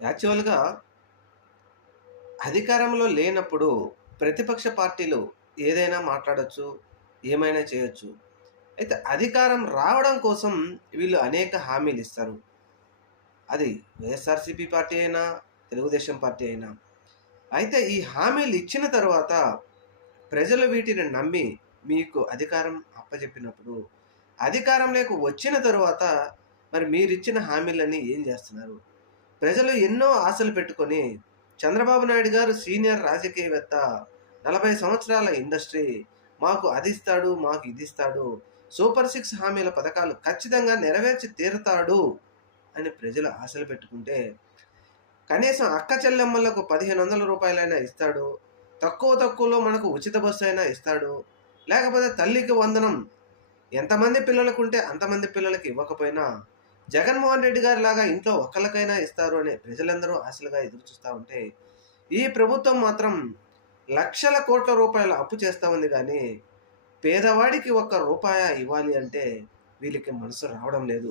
యాక్చువల్‌గా అధికారంలో లేనప్పుడు ప్రతిపక్ష పార్టీలు ఏదైనా మాట్లాడొచ్చు, ఏమైనా చేయొచ్చు. అయితే అధికారం రావడం కోసం వీళ్ళు అనేక హామీలిస్తారు. అది వైఎస్ఆర్‌సీపీ పార్టీ అయినా, తెలుగుదేశం పార్టీ అయినా. అయితే ఈ హామీలు ఇచ్చిన తరువాత ప్రజలు వీటిని నమ్మి మీకు అధికారం అప్పజెప్పినప్పుడు, అధికారంలోకి వచ్చిన తరువాత మరి మీరిచ్చిన హామీలన్నీ ఏం జేస్తున్నారు? ప్రజలు ఎన్నో ఆశలు పెట్టుకొని చంద్రబాబు నాయుడు గారు సీనియర్ రాజకీయవేత్త, 40 సంవత్సరాల ఇండస్ట్రీ, మాకు అదిస్తాడు, మాకు ఇదిస్తాడు, సూపర్ సిక్స్ హామీల పథకాలు ఖచ్చితంగా నెరవేర్చి తీరుతాడు అని ప్రజలు ఆశలు పెట్టుకుంటే, కనీసం అక్క చెల్లెమ్మలకు రూ. 1500 ఇస్తాడు. తక్కువలో మనకు ఉచిత బస్సు అయినా ఇస్తాడు. లేకపోతే తల్లికి వందనం ఎంతమంది పిల్లలకుంటే అంతమంది పిల్లలకి ఇవ్వకపోయినా, జగన్మోహన్ రెడ్డి గారిలాగా ఇంట్లో ఒక్కళ్ళకైనా ఇస్తారు అని ప్రజలందరూ ఆశలుగా ఎదురుచూస్తా ఉంటే, ఈ ప్రభుత్వం మాత్రం లక్షల కోట్ల రూపాయల అప్పు చేస్తా ఉంది గానీ, పేదవాడికి ఒక్క రూపాయ ఇవ్వాలి అంటే వీళ్ళకి మనసు రావడం లేదు.